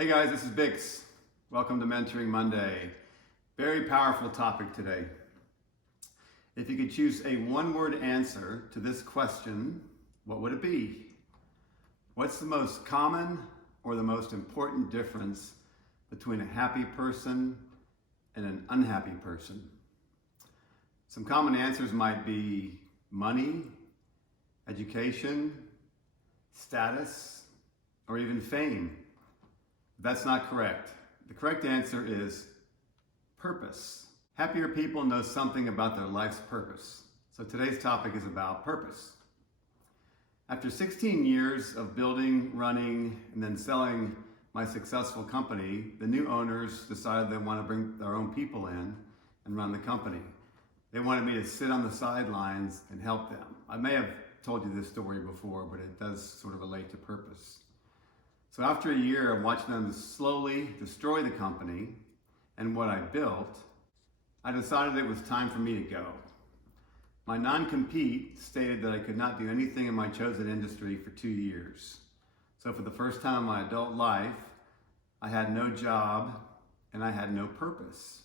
Hey guys, this is BiXX. Welcome to Mentoring Monday. Very powerful topic today. If you could choose a one-word answer to this question, what would it be? What's the most common or the most important difference between a happy person and an unhappy person? Some common answers might be money, education, status, or even fame. That's not correct. The correct answer is purpose. Happier people know something about their life's purpose. So today's topic is about purpose. After 16 years of building, running, and then selling my successful company, the new owners decided they want to bring their own people in and run the company. They wanted me to sit on the sidelines and help them. I may have told you this story before, but it does sort of relate to purpose. So after a year of watching them slowly destroy the company and what I built, I decided it was time for me to go. My non-compete stated that I could not do anything in my chosen industry for 2 years. So for the first time in my adult life, I had no job and I had no purpose.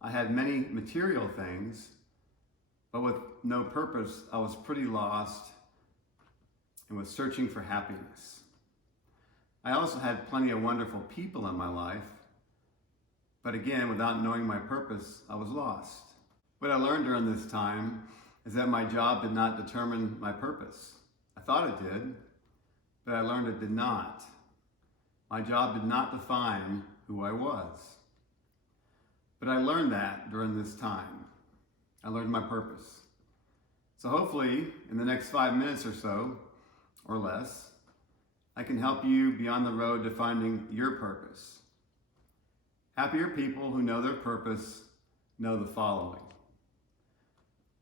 I had many material things, but with no purpose, I was pretty lost and was searching for happiness. I also had plenty of wonderful people in my life, but again, without knowing my purpose, I was lost. What I learned during this time is that my job did not determine my purpose. I thought it did, but I learned it did not. My job did not define who I was. But I learned that during this time. I learned my purpose. So hopefully, in the next 5 minutes or so, or less, I can help you be on the road to finding your purpose. Happier people who know their purpose know the following.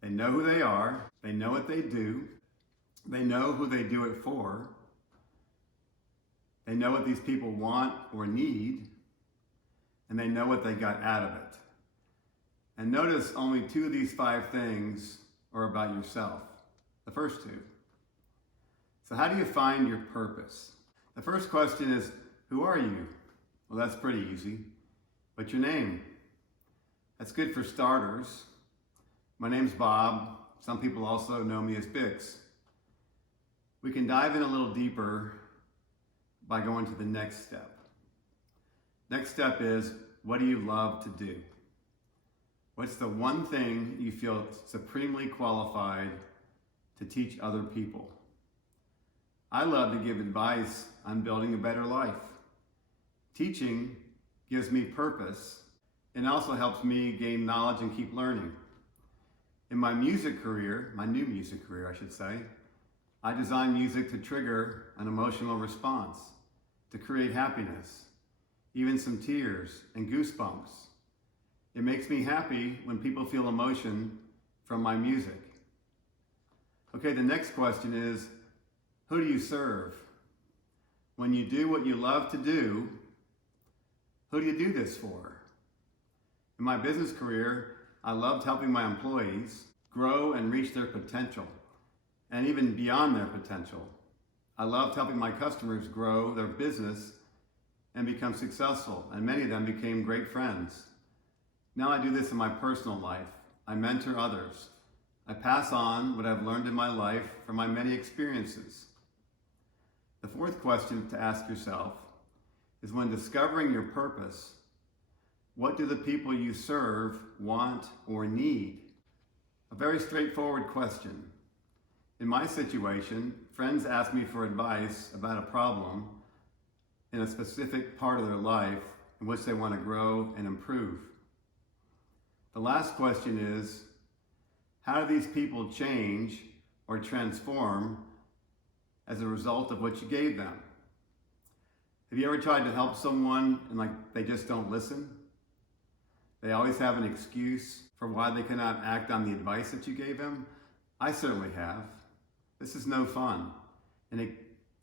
They know who they are, they know what they do, they know who they do it for, they know what these people want or need, and they know what they got out of it. And notice only 2 of these 5 things are about yourself, the first 2. So how do you find your purpose? The first question is, who are you? Well, that's pretty easy. What's your name? That's good for starters. My name's Bob. Some people also know me as BiXX. We can dive in a little deeper by going to the next step. Next step is, what do you love to do? What's the one thing you feel supremely qualified to teach other people? I love to give advice on building a better life. Teaching gives me purpose and also helps me gain knowledge and keep learning. In my music career, my new music career I should say, I design music to trigger an emotional response, to create happiness, even some tears and goosebumps. It makes me happy when people feel emotion from my music. Okay, the next question is, who do you serve? When you do what you love to do, who do you do this for? In my business career, I loved helping my employees grow and reach their potential, and even beyond their potential. I loved helping my customers grow their business and become successful, and many of them became great friends. Now I do this in my personal life. I mentor others. I pass on what I've learned in my life from my many experiences. The fourth question to ask yourself is, when discovering your purpose, what do the people you serve want or need? A very straightforward question. In my situation, friends ask me for advice about a problem in a specific part of their life in which they want to grow and improve. The last question is, how do these people change or transform as a result of what you gave them? Have you ever tried to help someone and they just don't listen? They always have an excuse for why they cannot act on the advice that you gave them? I certainly have. This is no fun, and it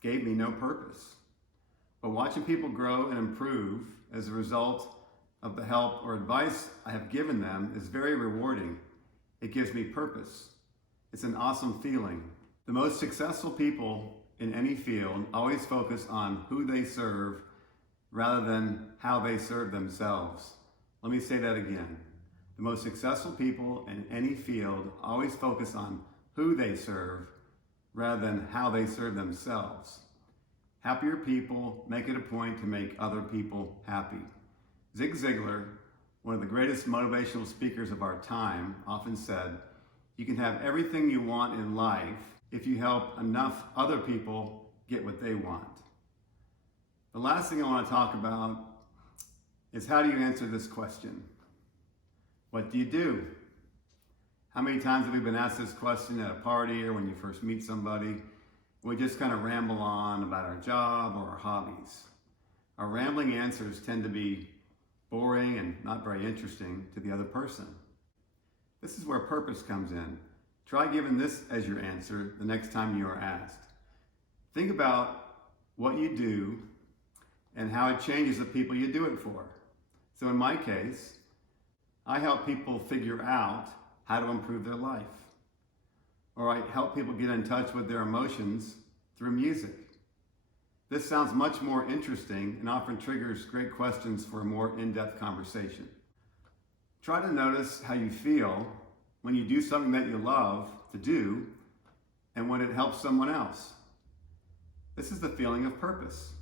gave me no purpose. But watching people grow and improve as a result of the help or advice I have given them is very rewarding. It gives me purpose. It's an awesome feeling. The most successful people in any field always focus on who they serve rather than how they serve themselves. Let me say that again. The most successful people in any field always focus on who they serve rather than how they serve themselves. Happier people make it a point to make other people happy. Zig Ziglar, one of the greatest motivational speakers of our time, often said, "You can have everything you want in life if you help enough other people get what they want." The last thing I want to talk about is how do you answer this question? What do you do? How many times have we been asked this question at a party or when you first meet somebody? We just kind of ramble on about our job or our hobbies. Our rambling answers tend to be boring and not very interesting to the other person. This is where purpose comes in. Try giving this as your answer the next time you are asked. Think about what you do and how it changes the people you do it for. So in my case, I help people figure out how to improve their life. Or I help people get in touch with their emotions through music. This sounds much more interesting and often triggers great questions for a more in-depth conversation. Try to notice how you feel when you do something that you love to do and when it helps someone else. This is the feeling of purpose.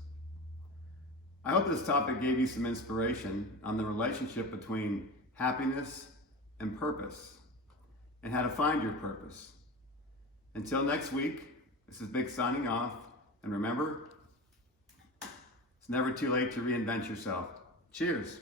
I hope this topic gave you some inspiration on the relationship between happiness and purpose and how to find your purpose. Until next week, this is BiXX signing off, and remember, it's never too late to reinvent yourself. Cheers.